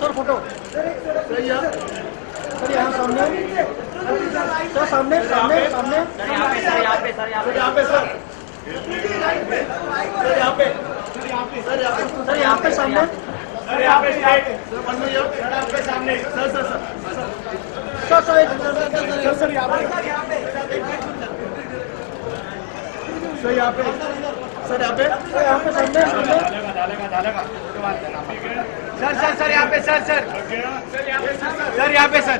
Sir photo sir यहाँ सामने sir सामने सामने सामने यहाँ पे सर यहाँ पे सर सामने सर यहाँ पे सामने सर यहाँ पे सामने सर यहाँ पे सर यहाँ पे सर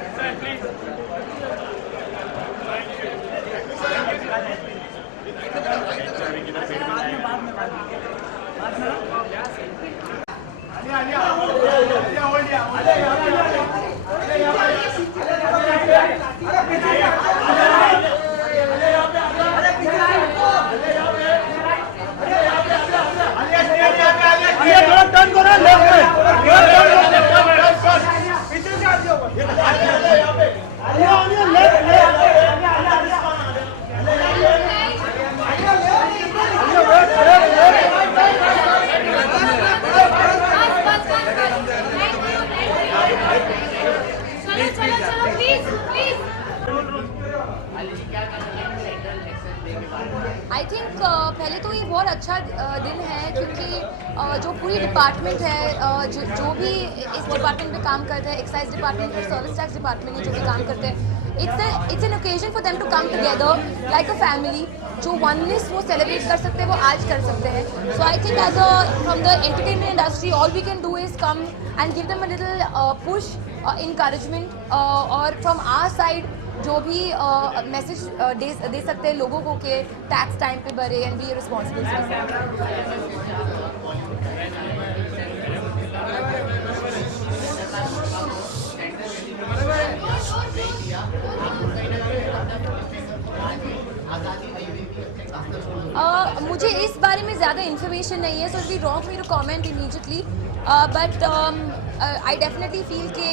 आई थिंक पहले तो ये बहुत अच्छा दिन है क्योंकि जो पूरी डिपार्टमेंट है जो भी इस डिपार्टमेंट में काम करते हैं, एक्साइज डिपार्टमेंट और सर्विस टैक्स डिपार्टमेंट में जो भी काम करते हैं, it's an occasion for them to come together like a family. जो वननेस वो सेलिब्रेट कर सकते हैं वो आज कर सकते हैं। So I think as a from the entertainment industry all we can do is come and give them a little push encouragement और फ्रॉम आवर साइड जो भी मैसेज दे सकते हैं लोगों को कि टैक्स टाइम पे भरे एंड बी रिस्पॉन्सिबल। मुझे इस बारे में ज़्यादा इन्फॉर्मेशन नहीं है, so it be wrong me to comment immediately, but I definitely feel के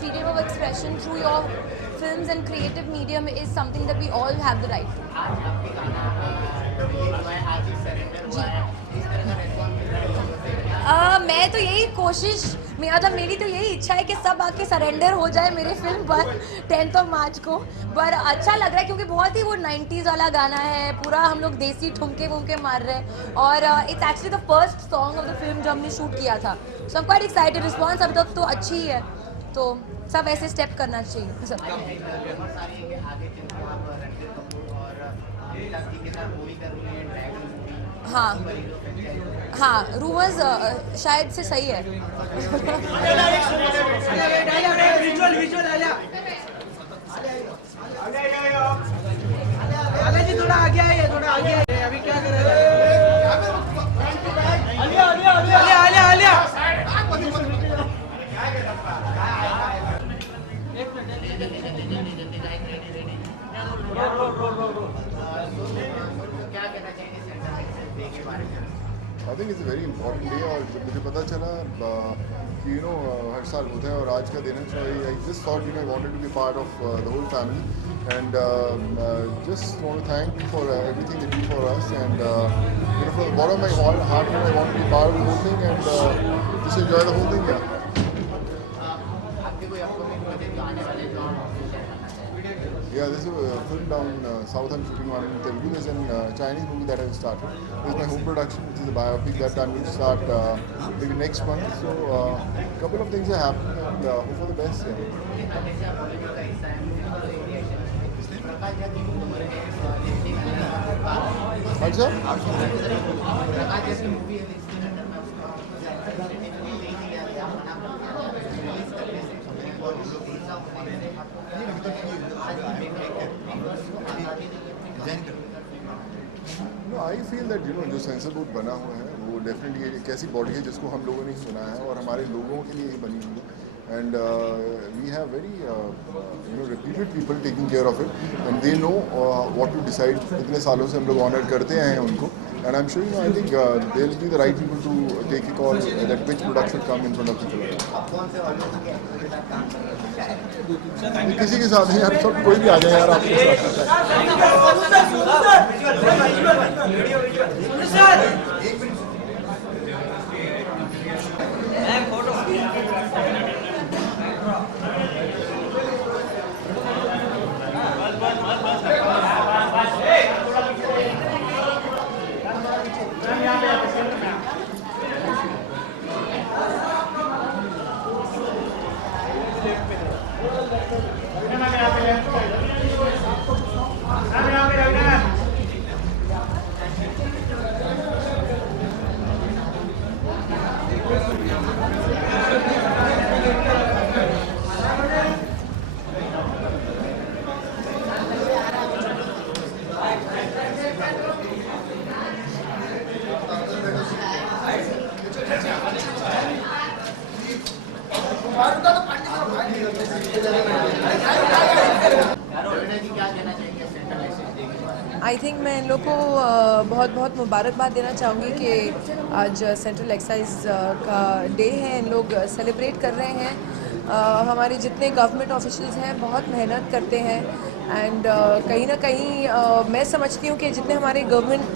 freedom of expression through your films and creative medium is something that we all have the right to. मैं तो यही कोशिश मतलब मेरी तो यही इच्छा है कि सब आके सरेंडर हो जाए मेरे फिल्म पर 10th of March को। पर अच्छा लग रहा है क्योंकि बहुत ही वो 90s वाला गाना है, पूरा हम लोग देसी ठुमके वुमके मार रहे हैं और it's actually the first song of the film जो हमने शूट किया था। So I am quite excited, response अब तक तो अच्छी ही है, तो सब ऐसे स्टेप करना चाहिए सब। हाँ हाँ, रूमर्स शायद से सही है। थोड़ा आगे आइए, थोड़ा आगे आइए। अभी क्या कर रहे हैं? Alia I think it's a very important day और मुझे पता चला कि हर साल होता है और आज का दिन है, so I just thought I wanted to be part of the whole family and just want to thank you for everything they do for us and from the bottom of my heart I want to be part of the whole thing and just enjoy the whole thing. Yeah, this is a film down south I'm shooting on in Telugu. There's a Chinese movie that I've started. This is my home production, which is a biopic that I'm going to start maybe next month. So a couple of things are happening and hope for the best. Yeah. अच्छा? No, I feel that जो sensor board बना हुआ है वो definitely एक ऐसी body है जिसको हम लोगों ने सुना है और हमारे लोगों के लिए ही बनी हुई है and we have very reputed people taking care of it and they know what to decide. इतने सालों से हम लोग ऑनर करते आए हैं उनको and I'm sure I think they'll be the right people to take a call that which product should come in front of people. किसी के साथ नहीं यार, सब कोई भी आ जाए यार आपके साथ। आई थिंक मैं इन लोग को बहुत बहुत मुबारकबाद देना चाहूँगी कि आज सेंट्रल एक्साइज का डे है, इन लोग सेलिब्रेट कर रहे हैं। हमारे जितने गवर्नमेंट ऑफिशियल्स हैं बहुत मेहनत करते हैं एंड कहीं ना कहीं मैं समझती हूँ कि जितने हमारे गवर्नमेंट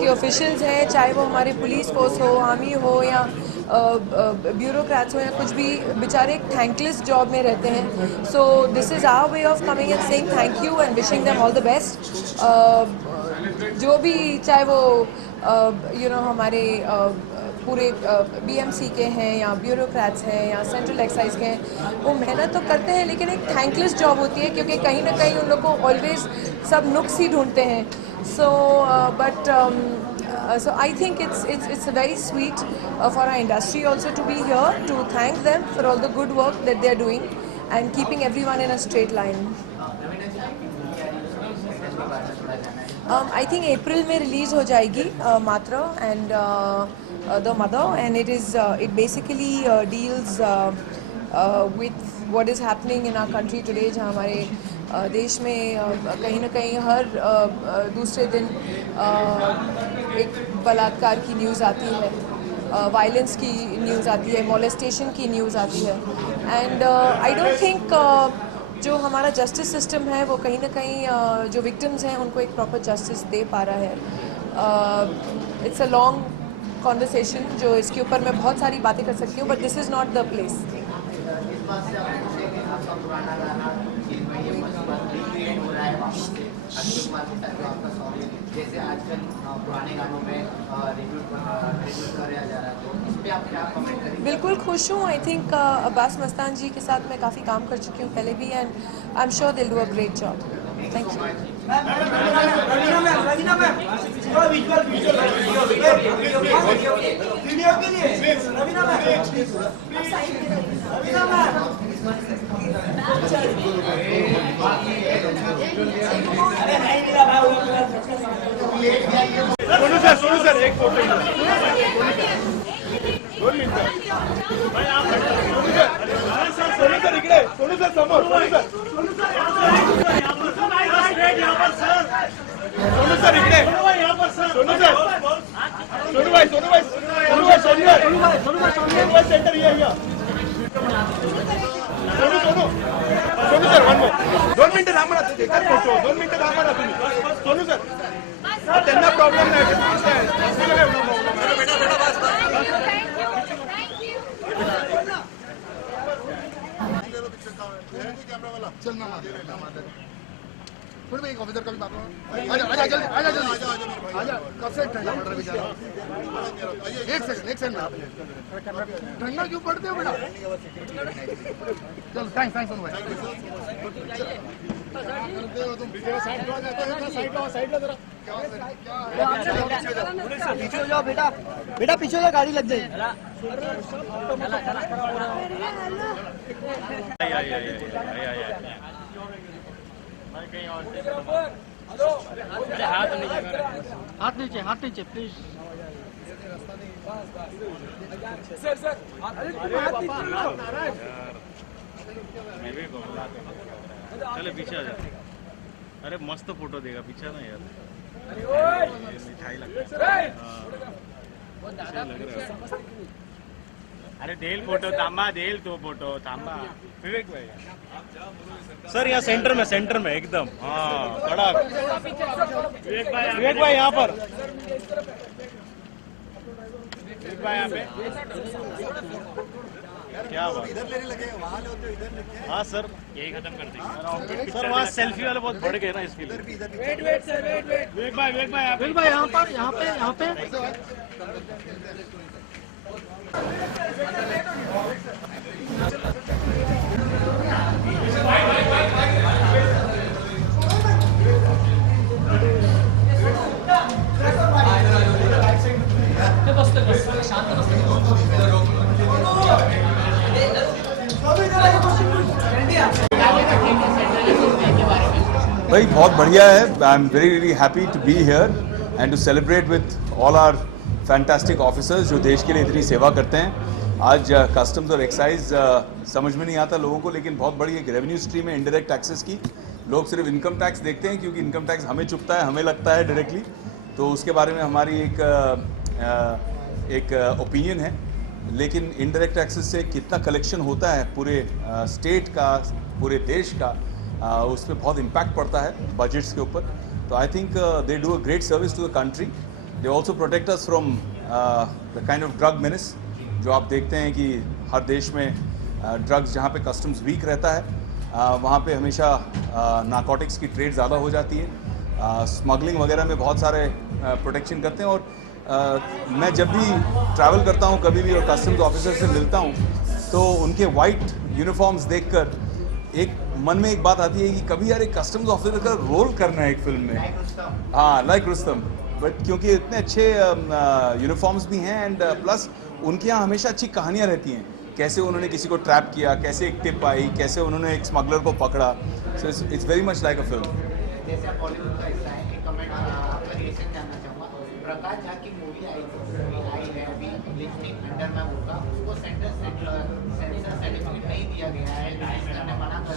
के ऑफिशियल्स हैं, चाहे वो हमारे पुलिस फोर्स हो, आर्मी हो या ब्यूरोक्रेट्स हो या कुछ भी, बेचारे एक थैंकलेस जॉब में रहते हैं। So this is our way of coming and saying thank you and wishing them all the best. जो भी, चाहे वो हमारे पूरे BMC के हैं या ब्यूरोक्रेट्स हैं या सेंट्रल एक्साइज के हैं, वो मेहनत तो करते हैं लेकिन एक थैंकलेस जॉब होती है, क्योंकि कहीं ना कहीं उन लोग को ऑलवेज सब नुक्स ही ढूंढते हैं। So I think it's very sweet for our industry also to be here to thank them for all the good work that they are doing and keeping everyone in a straight line. I think April में release हो जाएगी Matra and the Mother, and it basically deals with what is happening in our country today, जहाँ हमारे देश में कहीं ना कहीं हर दूसरे दिन एक बलात्कार की न्यूज़ आती है, वायलेंस की न्यूज़ आती है, मोलेस्टेशन की न्यूज़ आती है। एंड आई डोंट थिंक जो हमारा जस्टिस सिस्टम है वो कहीं ना कहीं जो विक्टिम्स हैं उनको एक प्रॉपर जस्टिस दे पा रहा है। इट्स अ लॉन्ग कॉन्वर्सेशन, जो इसके ऊपर मैं बहुत सारी बातें कर सकती हूँ, but this is not the place. जैसे आजकल पुराने गानों में रिव्यू कराया जा रहा है, तो इस पे आप क्या कमेंट करेंगे? बिल्कुल खुश हूँ। आई थिंक अब्बास मस्तान जी के साथ मैं काफ़ी काम कर चुकी हूँ पहले भी, and I am sure they will do a great job. Thank you. Sonu sir एक फोटो सोनू सर इकडे, सोनू सर समोर, सोनू सर इकडे, सोनू भाई सेंटर ये सोनू सर वन मोर 2 मिनिटं थांबा ना, तुझे कर फोटो 2 मिनिटं थांबा ना तुम्ही। सोनू सर त्यांना प्रॉब्लेम नाही, फिर भी एक ऑफिसर का भी बात आजा जल्दी, आजा जल्दी, आजा कब से एक सेकंड ठंडा क्यों पड़ते हो बेटा? चलो थैंक्स सोनू भाई। पीछे हो जाओ बेटा, बेटा पीछे हो जाओ, गाड़ी लग जाएगी। हाथ नीचे प्लीज। सर चले पीछे आ जा। अरे मस्त फोटो देगा, पीछे ना यार, मिठाई लगता है। अरे देल फोटो थांबा, देल तो फोटो थांबा। विवेक भाई सर यहाँ सेंटर में एकदम, हाँ कड़क। विवेक भाई यहाँ पर, विवेक भाई यहाँ पे क्या बात, इधर लेने लगे, वहाँ होते इधर लेके। हाँ सर यही खत्म कर देंगे सर, वहाँ सेल्फी वाले बहुत बढ़ गए ना इसके लिए। Wait sir, wait. विवेक भाई यहाँ पे भाई बहुत बढ़िया है। I am very happy to be here and to celebrate with all our fantastic officers जो देश के लिए इतनी सेवा करते हैं। आज कस्टम्स और एक्साइज समझ में नहीं आता लोगों को, लेकिन बहुत बड़ी एक रेवेन्यू स्ट्रीम है इंडायरेक्ट टैक्सेस की, लोग सिर्फ इनकम टैक्स देखते हैं क्योंकि इनकम टैक्स हमें चुभता है, हमें लगता है डायरेक्टली, तो उसके बारे में हमारी एक ओपिनियन है। लेकिन इनडायरेक्ट टैक्सेस से कितना कलेक्शन होता है पूरे स्टेट का, पूरे देश का, उस पर बहुत इम्पैक्ट पड़ता है बजट्स के ऊपर। तो I think they do a great service to the country. They also protect us from the kind of drug menace, जो आप देखते हैं कि हर देश में ड्रग्स जहाँ पे कस्टम्स वीक रहता है वहाँ पे हमेशा नारकोटिक्स की ट्रेड ज़्यादा हो जाती है। स्मगलिंग वगैरह में बहुत सारे प्रोटेक्शन करते हैं। और मैं जब भी ट्रैवल करता हूँ कभी भी और कस्टम्स ऑफिसर से मिलता हूँ तो उनके वाइट यूनिफॉर्म्स देखकर एक मन में एक बात आती है कि कभी यार एक कस्टम्स ऑफिसर का रोल करना है एक फिल्म में। हाँ, लाइक रुस्तम, बट क्योंकि इतने अच्छे यूनिफॉर्म्स भी हैं एंड प्लस उनके यहाँ हमेशा अच्छी कहानियाँ रहती हैं, कैसे उन्होंने किसी को ट्रैप किया, कैसे एक टिप आई, कैसे उन्होंने एक स्मगलर को पकड़ा। So it's very much like a film. जैसे आप बॉलीवुड का हिस्सा है, एक कमेंट आपका रिएक्शन जानना चाहूँगा। प्रकाश झा की मूवी आई है अभी लिपस्टिक अंडर मैं होगा, उसको सेंसर सर्टिफिकेट नहीं दिया गया है, रिलीज करने मना कर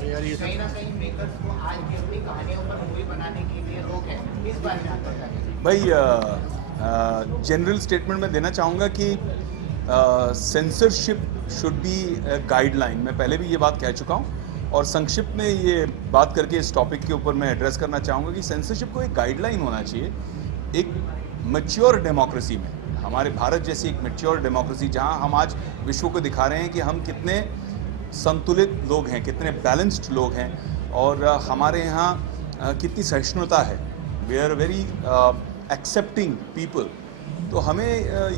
दिया है। कहीं ना कहीं मेकर्स को आज भी अपनी कहानियों पर मूवी बनाने के लिए रोक है, इस बारे में आपका क्या कहना है? भाई जनरल स्टेटमेंट में देना चाहूँगा कि सेंसरशिप शुड बी गाइडलाइन। मैं पहले भी ये बात कह चुका हूँ और संक्षिप्त में ये बात करके इस टॉपिक के ऊपर मैं एड्रेस करना चाहूँगा कि सेंसरशिप को एक गाइडलाइन होना चाहिए एक मैच्योर डेमोक्रेसी में। हमारे भारत जैसी एक मैच्योर डेमोक्रेसी जहाँ हम आज विश्व को दिखा रहे हैं कि हम कितने संतुलित लोग हैं, कितने बैलेंस्ड लोग हैं और हमारे यहाँ कितनी सहिष्णुता है। We are very accepting people. तो हमें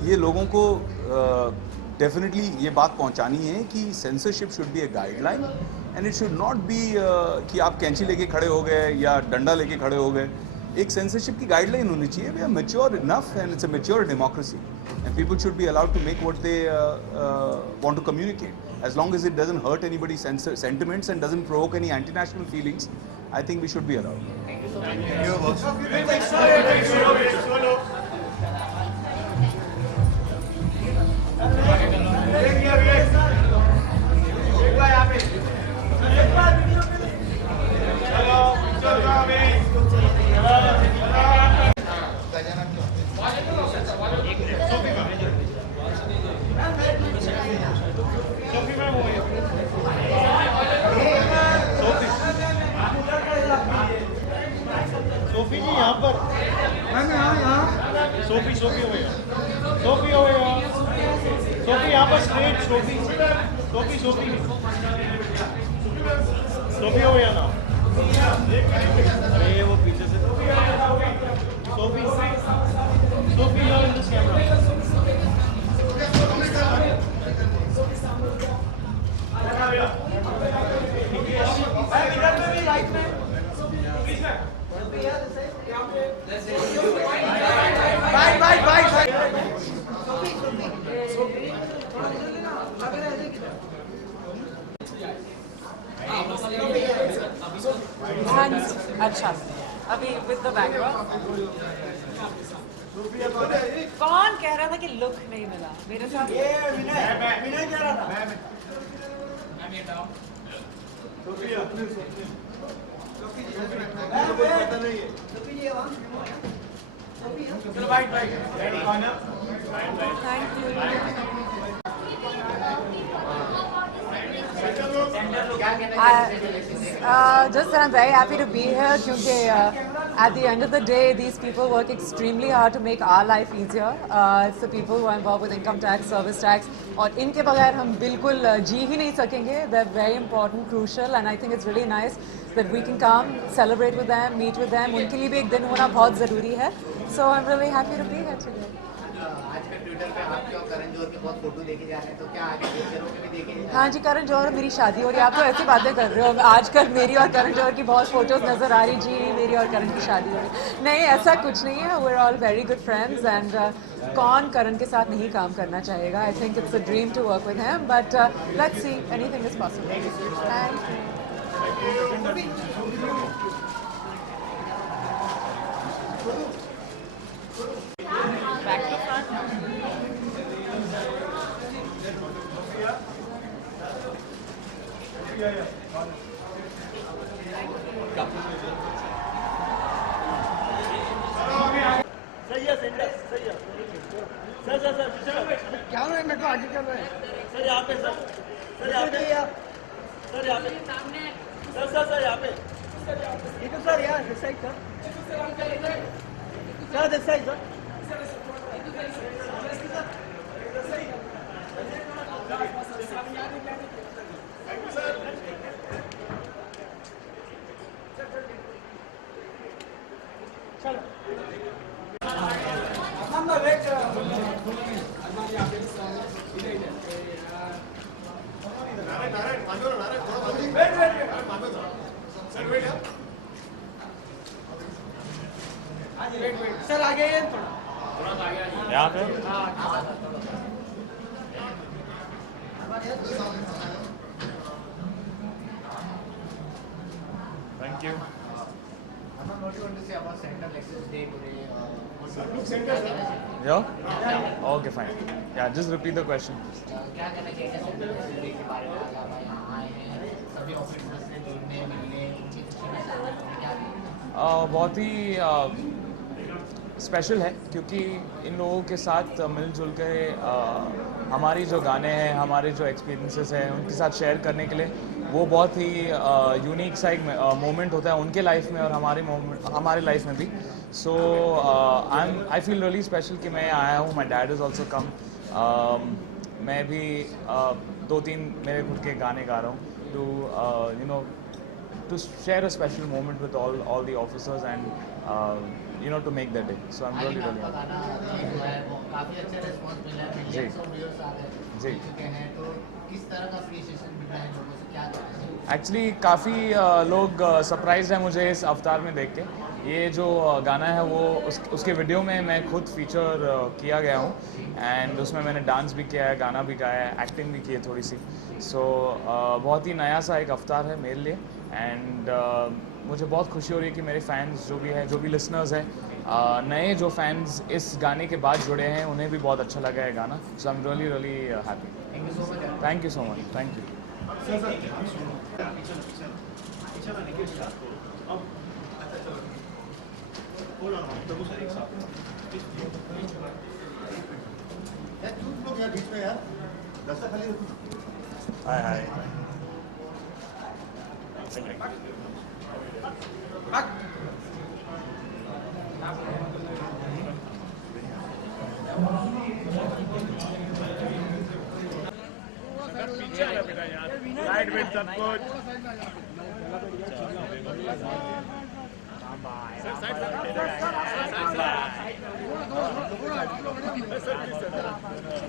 ये लोगों को डेफिनेटली ये बात पहुंचानी है कि censorship should be A guideline and it should not be कि आप कैंची लेके खड़े हो गए या डंडा लेके खड़े हो गए। एक सेंसरशिप की गाइडलाइन होनी चाहिए। We are mature enough and it's a mature democracy and people should be allowed to make what they want to communicate as long as it doesn't hurt anybody sentiments and doesn't provoke any anti-national feelings. I think we should be allowed. Thank you so much. Sophie ji यहाँ पर, Sophie Sophie हो गया, Sophie हो गया, Sophie यहाँ पर straight, Sophie Sophie Sophie Sophie हो गया ना। अरे वो पीछे से Sophie Sophie low in this camera. अच्छा, अभी विद द बैकग्राउंड कौन कह रहा था कि लुक नहीं मिला मेरे साथ? विनय कह रहा था। Just that I'm very happy to be here क्योंकि at the end of the day these people work extremely hard to make our life easier. It's the people who are involved with income tax, service tax और इनके बगैर हम बिल्कुल जी ही नहीं सकेंगे. They're very important, crucial and I think it's really nice that we can come, celebrate with them, meet with them. उनके लिए भी एक दिन होना बहुत ज़रूरी है. So I'm really happy to be here today. आज के ट्विटर पे आपके और करण जौहर की बहुत फोटो देखे जा रहे हैं, तो क्या आगे फ्यूचर में भी देखेंगे? हाँ जी, करण जौहर मेरी शादी हो रही है. आप तो ऐसी बातें कर रहे हो. आजकल मेरी और करण जौहर की बहुत फोटोज नजर आ रही. जी, मेरी और करण की शादी हो रही. नहीं, ऐसा कुछ नहीं है. We are all very good friends and कौन करण के साथ नहीं काम करना चाहेगा. I think it's a dream to work with him but let's see, anything is possible. Thank you. Back to front. Yeah. क्या है मैं तो आगे कर रहा है सर यहाँ पे सर यहाँ पे सर यहाँ पे सर यहाँ पे ठीक है सर यहाँ this side sir this side sir sir आगे यहाँ पे thank you What do you want to say about Central Access Day today? Yeah? Okay, fine. Yeah, just repeat the question. क्या कहना चाहिए सेंट्रल एक्सेस डे के बारे में? आज आप यहाँ आए हैं, सभी ऑफिसर्स से जुड़ने मिलने उनकी खुशी में शामिल होने, क्या बहुत ही स्पेशल है क्योंकि इन लोगों के साथ मिलजुल के हमारी जो गाने हैं, हमारे जो एक्सपीरियंसेस हैं, उनके साथ शेयर करने के लिए वो बहुत ही यूनिक सा एक मोमेंट होता है उनके लाइफ में और हमारे लाइफ में भी. सो आई फील रियली स्पेशल कि मैं आया हूँ. My dad is also come. मैं भी 2-3 मेरे खुद के गाने गा रहा हूँ to share a special moment with all the officers and to make that day. So I'm really आपका गाना जो है वो काफ़ी अच्छा रिस्पॉन्स मिला है, मिलियंस ऑफ व्यूअर्स आ गए जी. चुके हैं, तो किस तरह का अप्रिशिएशन मिल रहा है लोगों से, क्या कहना चाहिए? एक्चुअली काफ़ी लोग सरप्राइज हैं मुझे इस अवतार में देख के. ये जो गाना है वो उसके वीडियो में मैं खुद फीचर किया गया हूँ एंड उसमें मैंने डांस भी किया है, गाना भी गाया है, एक्टिंग भी की है थोड़ी सी. सो बहुत ही नया सा एक अवतार है मेरे लिए एंड मुझे बहुत खुशी हो रही है कि मेरे फैंस जो भी हैं, जो भी लिसनर्स हैं, नए जो फैंस इस गाने के बाद जुड़े हैं, उन्हें भी बहुत अच्छा लगा है गाना. So I am really happy. Thank you so much. Thank you. बीच में यार रास्ता खाली हाय हाय राइट विथ सब कुछ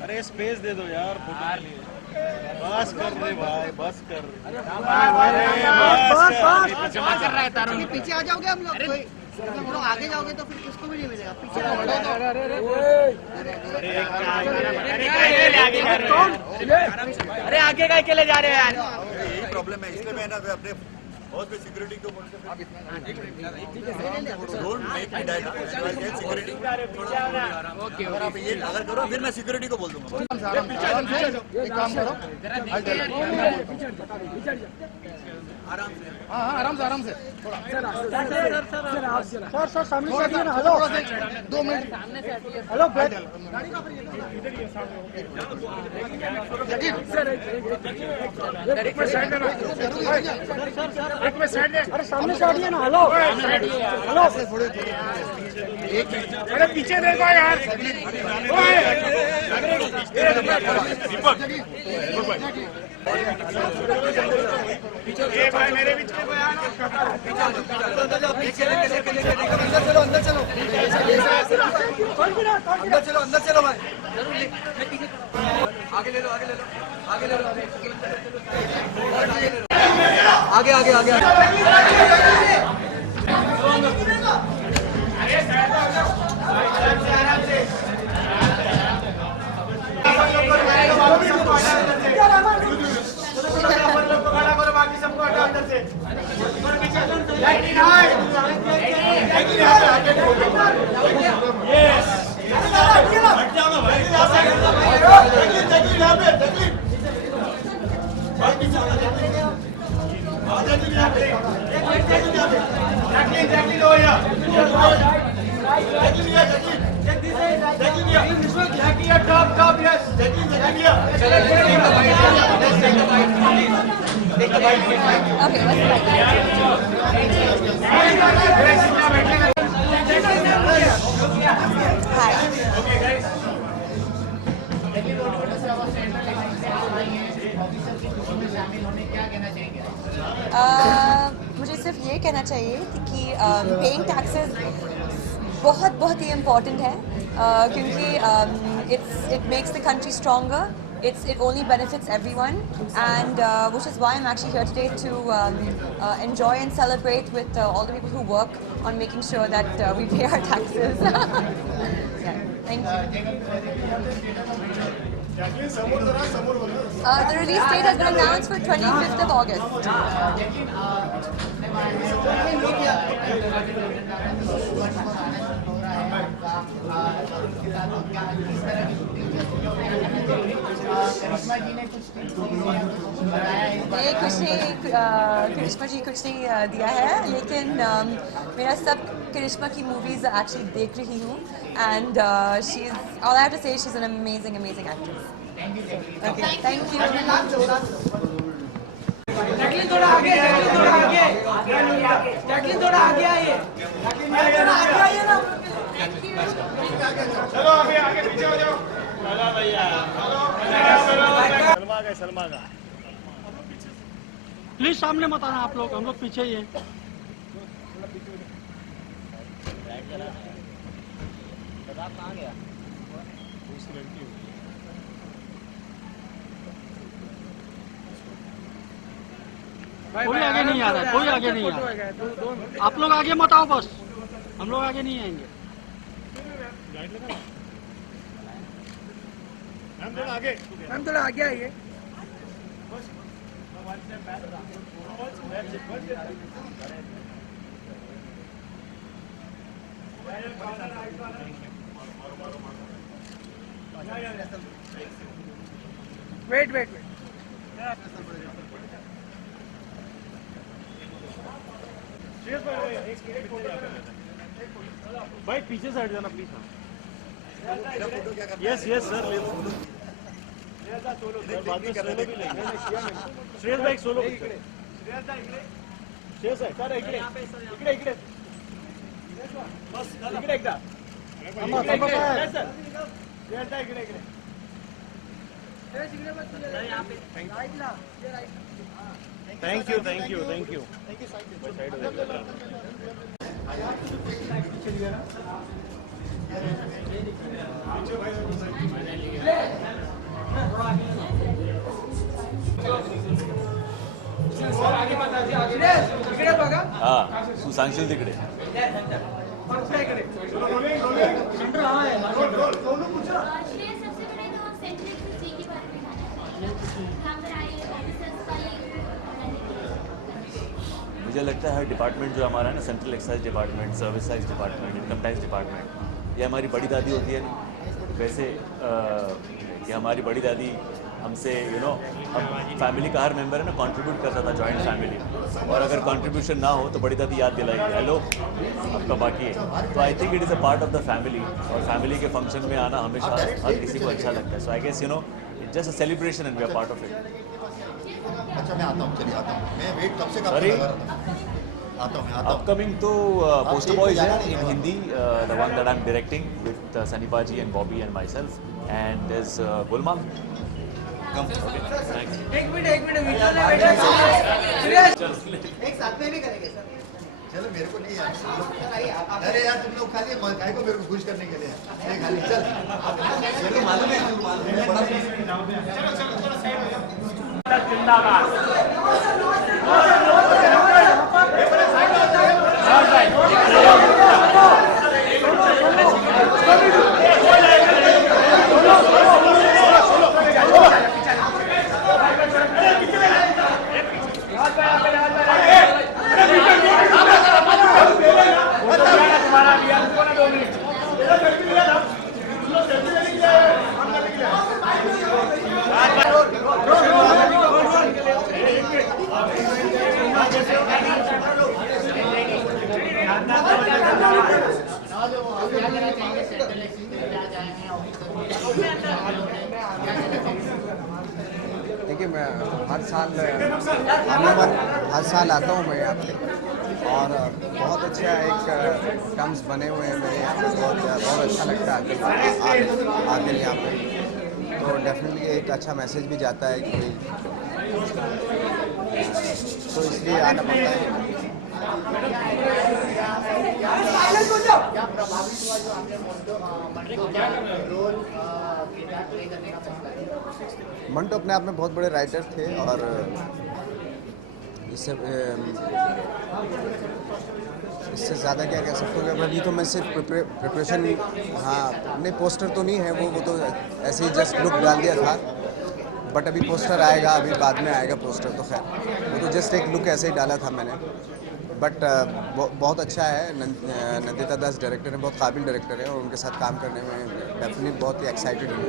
अरे स्पेस दे दो यार फोटो के लिए. बस कर रे भाई, बस कर. बस कर रहा है तारों. पीछे आ जाओगे हम लोग. थोड़ा आगे जाओगे तो फिर किसको भी नहीं मिलेगा. पीछे अरे आगे का अकेले जा रहे हैं यार. यही प्रॉब्लम है, इसलिए मैं ना अपने बहुत पे सिक्योरिटी को बोलते हैं don't make me direct security. Okay अगर आप ये अगर करो फिर मैं सिक्योरिटी को बोल दूंगा. एक काम करो, आराम से सर सामने से हटिए ना. Hello 2 minute. हेलो बैठ. अरे सामने से हटिए ना. हेलो हेलो अरे पीछे देखो यार. ये भाई मेरे बीच में कोई आना. अंदर चलो भाई. आगे ले लो आगे. बाकी सबको हटा अंदर से. मुझे सिर्फ ये कहना चाहिए कि पेइंग टैक्सेस बहुत ही इम्पॉर्टेंट है क्योंकि it makes the country stronger. It only benefits everyone, and which is why I'm actually here today to enjoy and celebrate with all the people who work on making sure that we pay our taxes. Yeah, thank you. The release date has been announced for 25th of August. करिश्मा जी कुछ नहीं दिया है, लेकिन मेरा सब करिश्मा की movies actually देख रही हूँ, and she is all I have to say she is an amazing actress. Okay, thank you. Jacqueline थोड़ा आगे आइए. थोड़ा आगे आइए ना. चलो आगे पीछे हो जाओ. चलो भैया. सलमा का प्लीज सामने मत आना आप लोग, हम लोग पीछे ही हैं. कोई आगे नहीं आ रहा है, कोई आगे नहीं आ रहा है. आप लोग आगे मत आओ, बस हम लोग आगे नहीं आएंगे. हम थोड़ा आगे आइए. वेट. भाई पीछे साइड जाना प्लीज. Yes sir. बाद में सोलो भी लेंगे. श्रेयस भाई सोलो. श्रेयस सर इकडे बस इकडे एकदा. Thank you. तू सांगशील तिकडे. मुझे लगता है हर डिपार्टमेंट जो हमारा है ना, central excise department, service tax department, income tax department, ये हमारी बड़ी दादी होती है ना. वैसे ये हमारी बड़ी दादी हमसे हम फैमिली का हर मेंबर है ना कंट्रीब्यूट करता था, जॉइंट फैमिली, और अगर कंट्रीब्यूशन ना हो तो बड़ी दादी याद दिलाएगी, हेलो आपका बाकी है. तो I think it is a part of the family, और फैमिली के फंक्शन में आना हमेशा हर किसी को अच्छा लगता है. So I guess it's just a celebration and we are part of it. अच्छा मैं आता हूँ, चलिए आता हूँ. मैं वेट कब से आता हूँ. Upcoming to Poster Boys in Hindi, the one that I'm directing with Sunny Baji and Bobby and myself, and there's Gulma. Come. Okay. Thanks. एक मिनट एक साथ में भी करेंगे सर. चलो मेरे को नहीं यार. अरे यार तुम लोग खाली काय को मेरे को खुश करने के लिए खाली चल. मेरे को मालूम है जिंदाबाद. देखिए मैं हर साल आता हूँ मैं यहाँ पे और बहुत अच्छा एक टर्म्स बने हुए हैं मेरे यहाँ पे, बहुत अच्छा लगता है आके यहाँ पे, तो डेफिनेटली एक अच्छा मैसेज भी जाता है कि तो इसलिए आना पड़ता है। मंटो अपने आप में बहुत बड़े राइटर थे और इससे ज़्यादा क्या कह सकते हो। अभी तो मैं सिर्फ प्रिपरेशन, हाँ नहीं पोस्टर तो नहीं है वो तो ऐसे ही जस्ट लुक डाल दिया था, बट अभी पोस्टर आएगा, अभी बाद में आएगा पोस्टर, तो खैर वो तो जस्ट एक लुक ऐसे ही डाला था मैंने। बट बहुत अच्छा है, नंदिता दास डायरेक्टर हैं, बहुत काबिल डायरेक्टर हैं और उनके साथ काम करने में डेफिनेटली बहुत ही एक्साइटेड हूँ।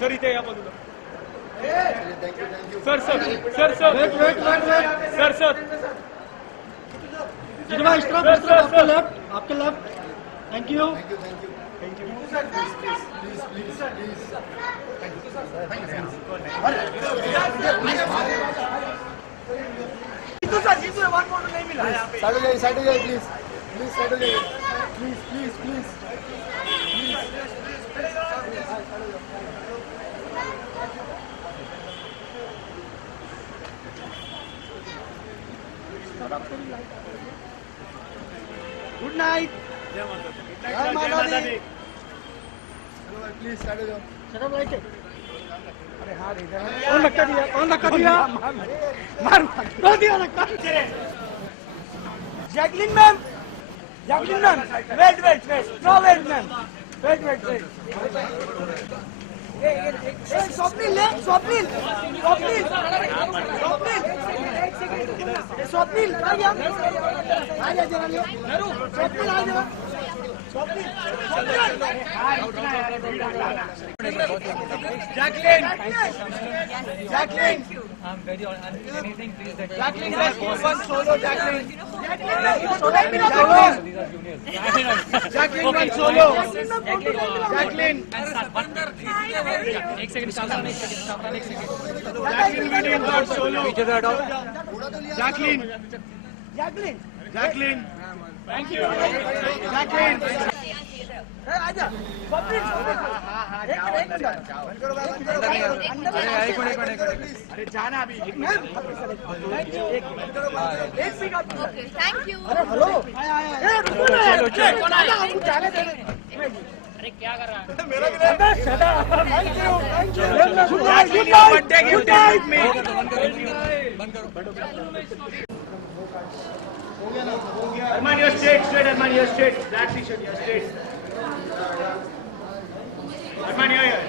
सर इथे या बाजूला. Sir sir sir sir sir sir जितना इस तरफ आपके left thank you Jeetu one more नहीं मिला साइड हो जाइए प्लीज साइड हो जाइए प्लीज गुड नाइट जय माता दी प्लीज साइड हो जाओ शटअप लाइट अरे हाँ इधर कौन धक्का दिया मार कौन दिया धक्का Jacqueline ma'am wait no wait ma'am wait Swapnil आ जा जरा स्वप्निल आ जा Jacqueline, I'm very anything please. Jacqueline, one solo, Jacqueline. Jacqueline, one solo. Jacqueline. एक second Jacqueline, video one solo. Jacqueline. Thank you. Jacqueline. आजा अरे जाना अभी थैंक यू अरे हेलो अरे क्या कर रहा है मेरा भी Arman, you're straight, Arman, you're straight. Black t-shirt, you're straight. Arman, you're here.